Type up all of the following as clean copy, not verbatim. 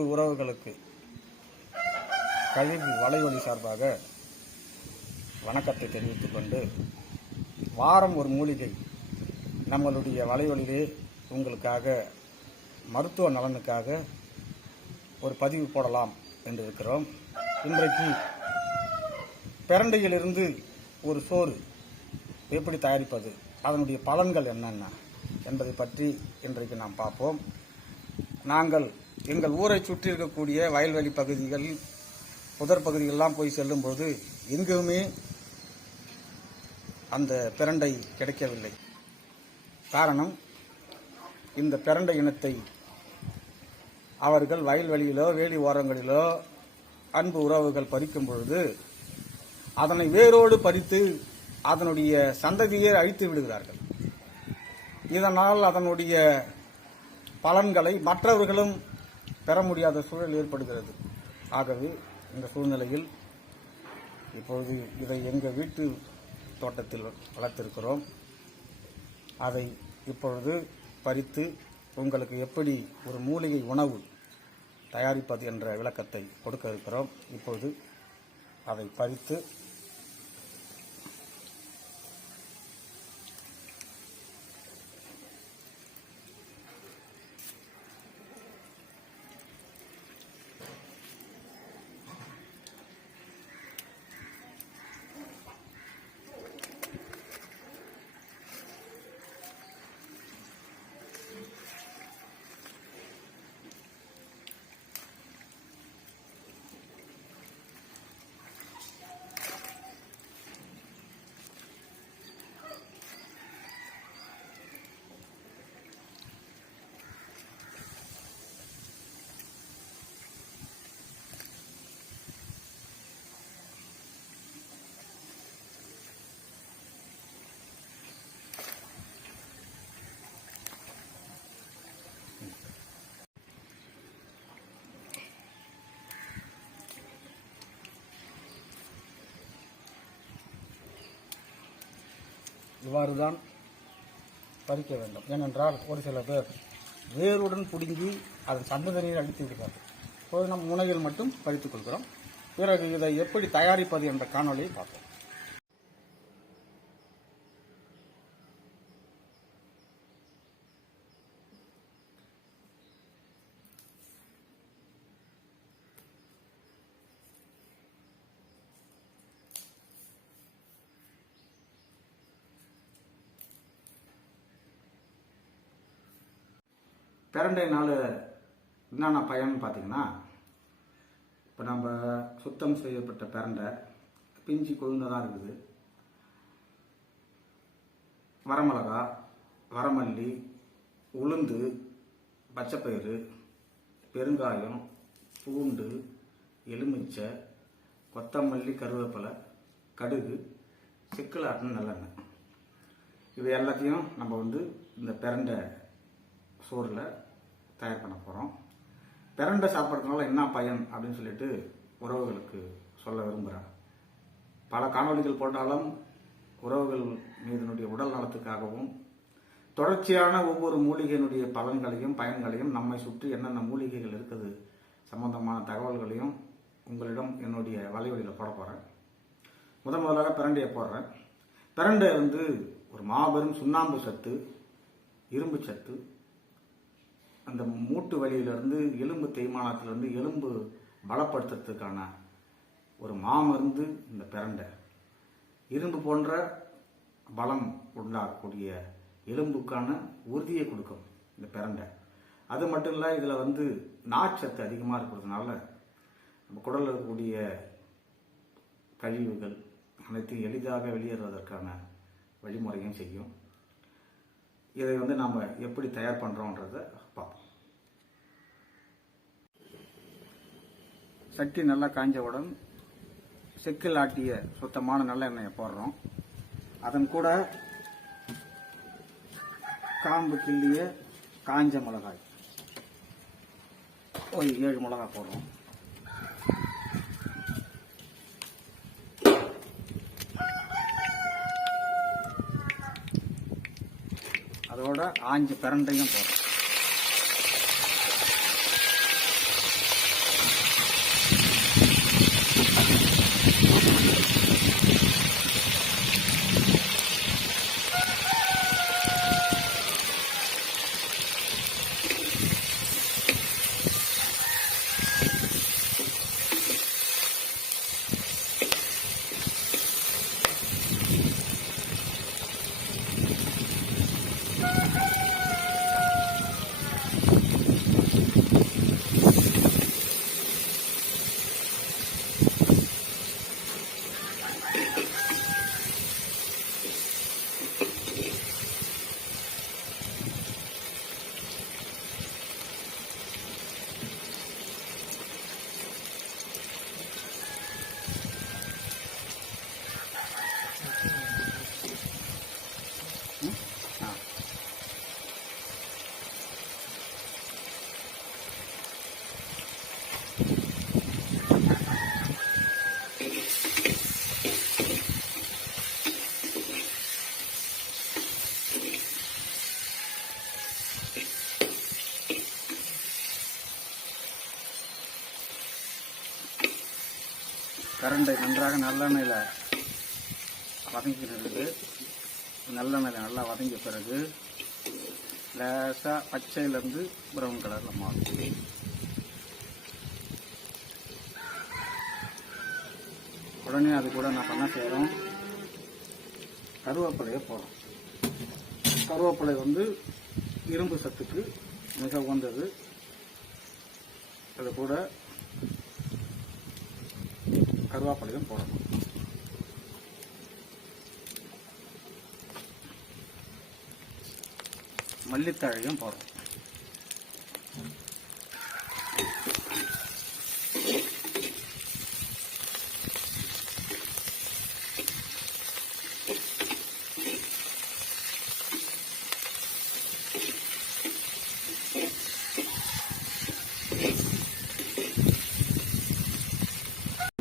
அன்பு உறவுகளுக்கு கழுகு வலைவழி சார்பாக வணக்கத்தை தெரிவித்துக் கொண்டு, வாரம் ஒரு மூலிகை நம்மளுடைய வலைவழியிலே உங்களுக்காக மருத்துவ நலனுக்காக ஒரு பதிவு போடலாம் என்று இருக்கிறோம். இன்றைக்கு பிரண்டையிலிருந்து ஒரு சோறு எப்படி தயாரிப்பது, அதனுடைய பலன்கள் என்னென்ன என்பதை பற்றி இன்றைக்கு நாம் பார்ப்போம். நாங்கள் எங்கள் ஊரை சுற்றி இருக்கக்கூடிய வயல்வெளி பகுதிகள், புதர் பகுதிகளெல்லாம் போய் செல்லும்போது எங்குமே அந்த பிரண்டை கிடைக்கவில்லை. காரணம், இந்த பிரண்டை இனத்தை அவர்கள் வயல்வெளியிலோ வேலி ஓரங்களிலோ அன்பு உறவுகள் பறிக்கும் பொழுது அதனை வேரோடு பறித்து அதனுடைய சந்ததியை அழித்து விடுகிறார்கள். இதனால் அதனுடைய பலன்களை மற்றவர்களும் பெற முடியாத சூழல் ஏற்படுகிறது. ஆகவே இந்த சூழ்நிலையில் இப்பொழுது இதை எங்கள் வீட்டு தோட்டத்தில் வளர்த்திருக்கிறோம். அதை இப்பொழுது பறித்து உங்களுக்கு எப்படி ஒரு மூலிகை உணவு தயாரிப்பது என்ற விளக்கத்தை கொடுக்க இருக்கிறோம். இப்பொழுது அதை பறித்து இவ்வாறுதான் பறிக்க வேண்டும். ஏனென்றால் ஒரு சில பேர் வேருடன் பிடுங்கி அதன் சந்ததியை அழித்து விடுகிறார்கள். இப்போது நம் முனையில் மட்டும் பறித்துக் கொள்கிறோம். பிறகு இதை எப்படி தயாரிப்பது என்ற காணொலியை பார்ப்போம். பிரண்டைனால என்னென்ன பயன் பார்த்தீங்கன்னா, இப்போ நம்ம சுத்தம் செய்யப்பட்ட பிரண்டை பிஞ்சு கொழுந்ததாக இருக்குது. வரமிளகா, வரமல்லி, உளுந்து, பச்சைப்பயிறு, பெருங்காயம், பூண்டு, எலுமிச்சை, கொத்தமல்லி, கருவேப்பிலை, கடுகு, சிக்கலாட்டின நல்லெண்ணெய், இது எல்லாத்தையும் நம்ம இந்த பிரண்டை சோறில் தயார் பண்ண போகிறோம். பிரண்டை சாப்பிட்றதுனால என்ன பயன் அப்படின்னு சொல்லிட்டு உறவுகளுக்கு சொல்ல விரும்புகிறேன். பல காணொலிகள் போட்டாலும் உறவுகள் மீதனுடைய உடல் நலத்துக்காகவும் தொடர்ச்சியான ஒவ்வொரு மூலிகையினுடைய பலன்களையும் பயன்களையும் நம்மை சுற்றி என்னென்ன மூலிகைகள் இருக்குது சம்பந்தமான தகவல்களையும் உங்களிடம் என்னுடைய வலைவழியில் போட போகிறேன். முதலாக பிரண்டையை போடுறேன். பிரண்டை ஒரு மாபெரும் சுண்ணாம்பு சத்து, இரும்பு சத்து, அந்த மூட்டு வலியிலிருந்து எலும்பு தேய்மானத்திலிருந்து எலும்பு பலப்படுத்துறதுக்கான ஒரு மாமருந்து இந்த பிரண்டை. இரும்பு போன்ற பலம் உண்டாகக்கூடிய எலும்புக்கான உறுதியை கொடுக்கும் இந்த பிரண்டை. அது மட்டும் இல்லை, இதில் நார்ச்சத்து அதிகமாக இருக்கிறதுனால நம்ம குடலில் இருக்கக்கூடிய கழிவுகள் அனைத்தையும் எளிதாக வெளியேறுவதற்கான வழிமுறையும் செய்யும். இதை நாம் எப்படி தயார் பண்ணுறோன்றதை பார்ப்போம். சட்டி நல்லா காஞ்சவுடன் செக்கில் ஆட்டிய சுத்தமான நல்லெண்ணெயை போடுறோம். அதன் கூட காம்பு கிள்ளிய காஞ்ச மிளகாய் ஒரு 7 மிளகாய் போடுறோம். அதோட ஆஞ்சு பிரண்டையும் போடுறோம். கரண்டை நன்றாக நல்லெண்ணெயில் வதங்கிக்கிறது. நல்லெண்ணெயில் நல்லா வதங்கிய பிறகு லேசாக பச்சையிலேருந்து ப்ரௌன் கலரில் மாறும். உடனே அது கூட நான் பண்ண செய்கிறோம், கருவேப்பிலையை போடுறோம். கருவேப்பிலை இரும்பு சத்துக்கு மிக உகந்தது. அது கூட கருவேப்பிலையும் போடணும். மல்லித்தழையும் போடுறோம்.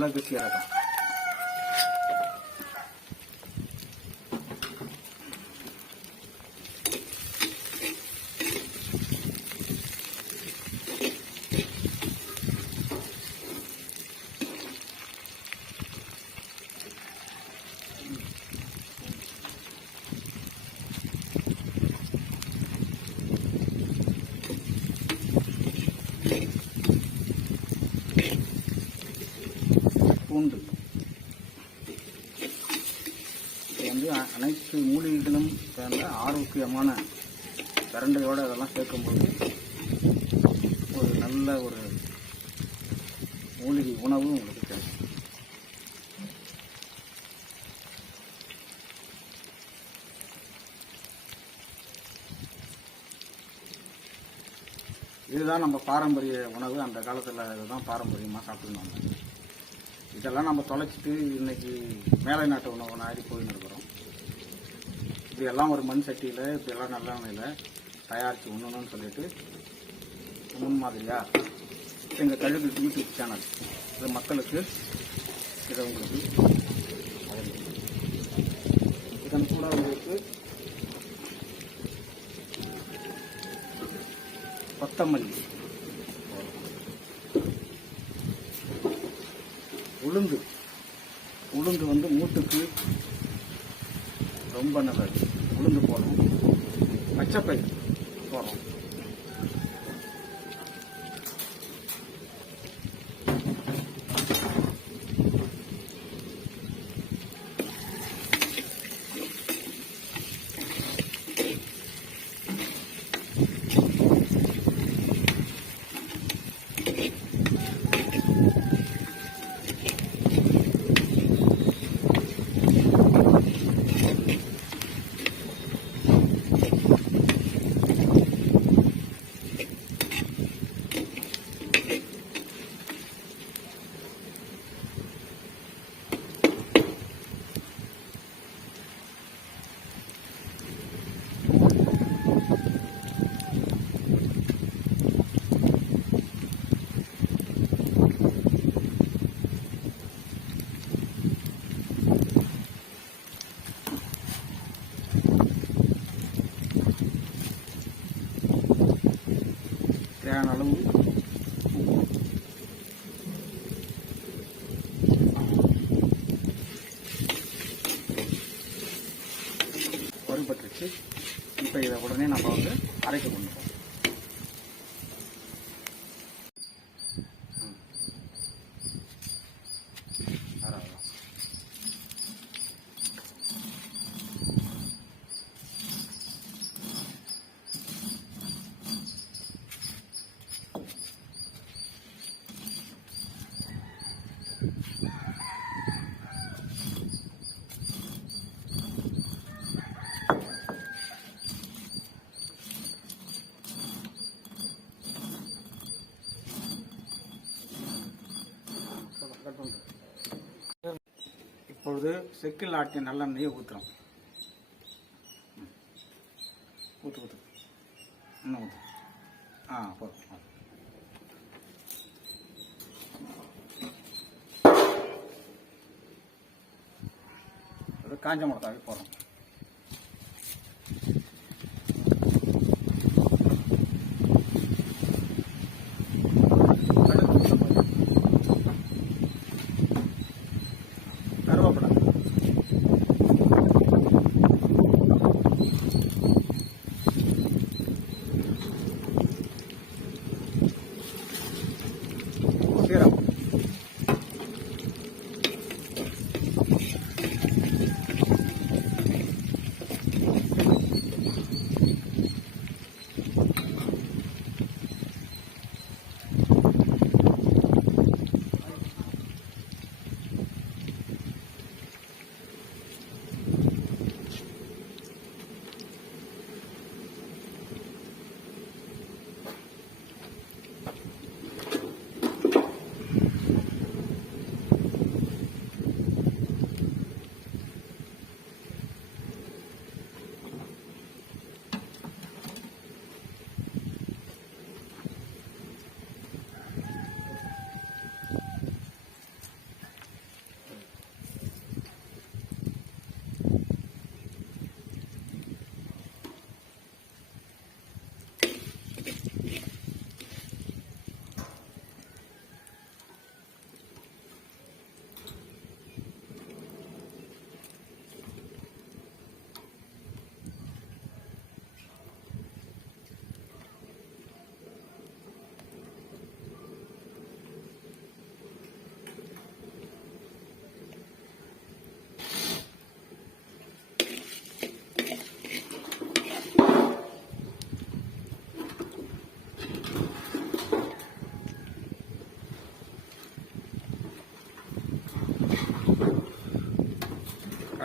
மிளகு சீரகம், பூண்டு. இது அனைத்து மூலிகைகளும் சேர்ந்த ஆரோக்கியமான கரண்டையோடு அதெல்லாம் சேர்க்கும்போது ஒரு நல்ல ஒரு மூலிகை உணவு உங்களுக்கு கிடைக்கும். இதுதான் நம்ம பாரம்பரிய உணவு. அந்த காலத்தில் இதுதான் பாரம்பரியமாக சாப்பிட்டுருந்தாங்க. இதெல்லாம் நம்ம தொலைச்சிட்டு இன்னைக்கு மேலை நாட்டு உணவு நாடி போயின்னு இருக்கிறோம். இப்படியெல்லாம் ஒரு மண் சட்டியில் இப்படியெல்லாம் நல்லெண்ணெயில் தயாரித்து உண்ணணும்னு சொல்லிட்டு முன்மாதிரியாக எங்கள் கழுகு யூடியூப் சேனல் இது மக்களுக்கு இதை உங்களுக்கு இதன் கூட உங்களுக்கு கொத்தமல்லி, உளுந்து மூட்டுக்கு ரொம்ப நல்லது. உளுந்து போடுறோம். பச்சைப்பயிறு போடுறோம். தேவையான அளவு வறுபட்டுருச்சு. இப்போ இதை உடனே நம்ம அரைக்க கொண்டு போவோம். இப்பொழுது செக்கில் ஆட்டிய நல்லெண்ணெயை ஊற்றுறோம். ஊற்று இன்னும் ஊற்று. போதும். காஞ்ச மிளகாய் போடுறோம்.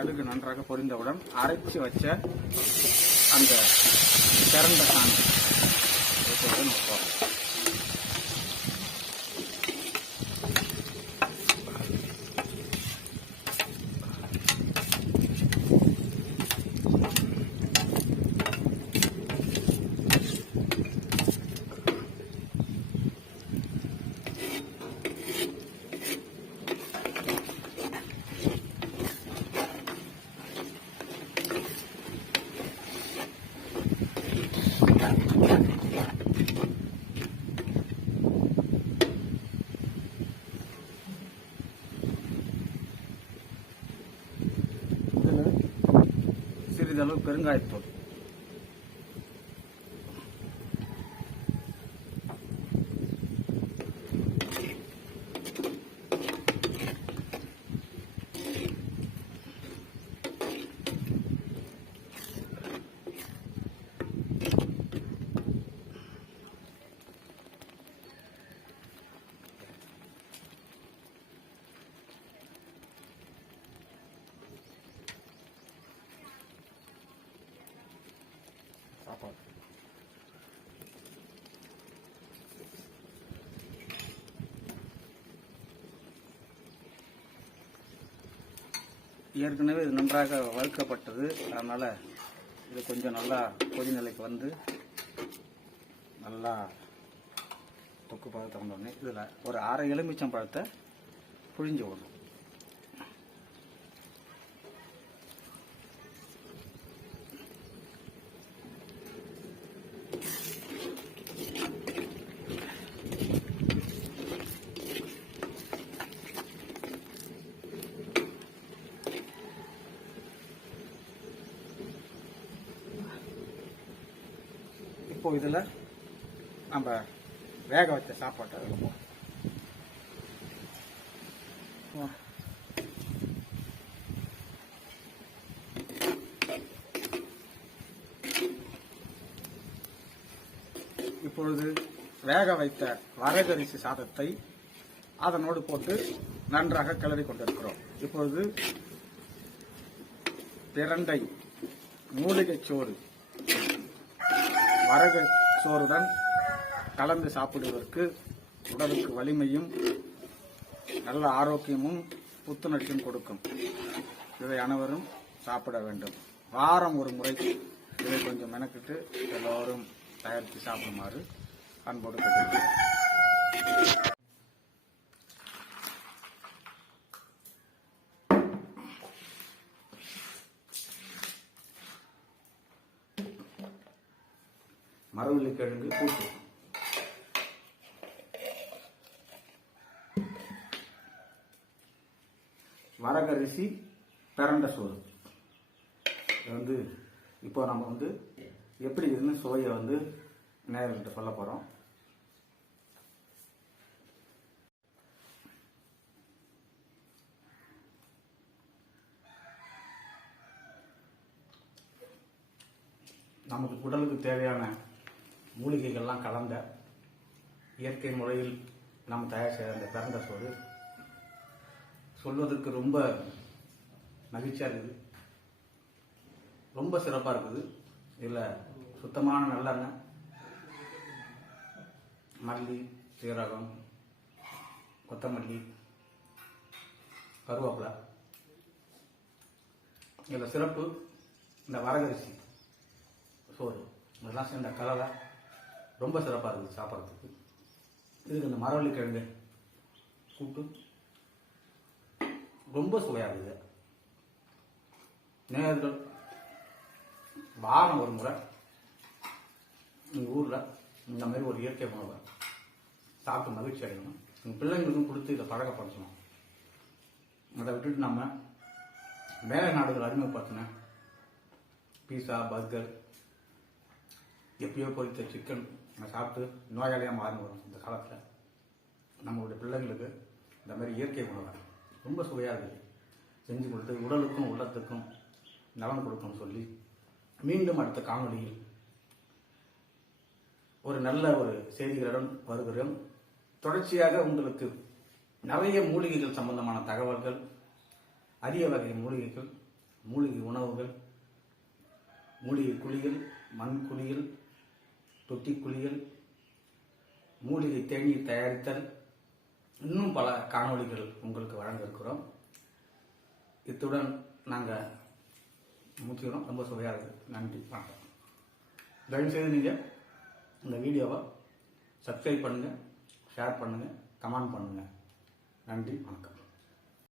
கடுகு நன்றாக பொரிந்தவுடன் அரைச்சி வச்ச அந்த திரண்ட சாணம் வைப்போம். சிறிதளவு பெருங்காயத்தூள், சாப்பாடு ஏற்கனவே இது நன்றாக வறுக்கப்பட்டது. அதனால் இது கொஞ்சம் நல்லா கொதிநிலைக்கு வந்து நல்லா தொக்கு பழத்தை வந்தோடனே இதில் ஒரு அரை எலுமிச்சம் பழத்தை புழிஞ்சு விடணும். இப்போ இதில் நம்ம வேக வச்ச சாப்பாட்டை வைப்போம். இப்பொழுது வேக வைத்த வரகரிசி சாதத்தை அதனோடு போட்டு நன்றாக கிளறி கொண்டிருக்கிறோம். இப்பொழுது பிரண்டை மூலிகை சோறு வரகு சோறுடன் கலந்து சாப்பிடுவதற்கு உடலுக்கு வலிமையும் நல்ல ஆரோக்கியமும் புத்துணர்ச்சியும் கொடுக்கும். இதை அனைவரும் சாப்பிட வேண்டும். வாரம் ஒரு முறை இதை கொஞ்சம் மெனக்கிட்டு எல்லோரும் தயாரித்து சாப்பிடுமாறு அன்போடு கேட்டுக்கொள்கிறேன். மரவள்ளிக்கிழங்கு கூட்டு, வரகரிசி பிரண்ட சோறு. இது இப்போ நம்ம எப்படி இருக்குன்னு சுவையை நேர்கிட்ட சொல்ல போகிறோம். நமக்கு உடலுக்கு தேவையான மூலிகைகள்லாம் கலந்த இயற்கை முறையில் நாம் தயார் செய்த அந்த பிரண்ட சோறு சொல்வதற்கு ரொம்ப மகிழ்ச்சியாக இருக்குது, ரொம்ப சிறப்பாக இருக்குது. இதில் சுத்தமான நல்லெண்ணெய், மல்லி, சீரகம், கொத்தமல்லி, கருவேப்பிலை. இதில் சிறப்பு இந்த வரகரிசி சோறு, இதெல்லாம் சேர்ந்த கலவை ரொம்ப சிறப்பாக இருக்குது சாப்பிட்றதுக்கு. இதுக்கு இந்த மரவள்ளிக்கிழங்கு கூட்டு ரொம்ப சுவையாக இருக்குது. நேயர்கள் வாரம் ஒரு முறை எங்கள் ஊரில் இந்த மாதிரி ஒரு இயற்கை உணவை சாப்பிட்டு மகிழ்ச்சி அடையணும். எங்கள் பிள்ளைங்களுக்கும் கொடுத்து இதை பழக்கப்படுத்தணும். அதை விட்டுட்டு நம்ம மேலை நாடுகள் அறிமுகப்படுத்தின பீஸா, பர்கர், எப்பயோ பொரித்த சிக்கன் சாப்பிட்டு நோயாளியாக மாறி வரும். இந்த காலத்தில் நம்மளுடைய பிள்ளைங்களுக்கு இந்த மாதிரி இயற்கை உணவை ரொம்ப சுவையாக இருக்குது செஞ்சு கொடுத்து உடலுக்கும் உள்ளத்துக்கும் நலன் கொடுக்கணும்னு சொல்லி மீண்டும் அடுத்த காணொலியில் ஒரு நல்ல செய்திகளுடன் வருகிறோம். தொடர்ச்சியாக உங்களுக்கு நிறைய மூலிகைகள் சம்பந்தமான தகவல்கள், அரிய வகை மூலிகைகள் மூலிகை உணவுகள், மூலிகை குழிகள், மண் குழிகள், தொட்டி குழிகள், மூலிகை தேநீர் தயாரித்தல், இன்னும் பல காணொளிகள் உங்களுக்கு வழங்க இருக்கிறோம். இத்துடன் நாங்கள் முடிச்சுக்கிறோம். ரொம்ப சுவையாக இருக்குது. நன்றி, வணக்கம். தயவுசெய்து நீங்கள் இந்த வீடியோவை சப்ஸ்கிரைப் பண்ணுங்கள், ஷேர் பண்ணுங்கள், கமெண்ட் பண்ணுங்கள். நன்றி, வணக்கம்.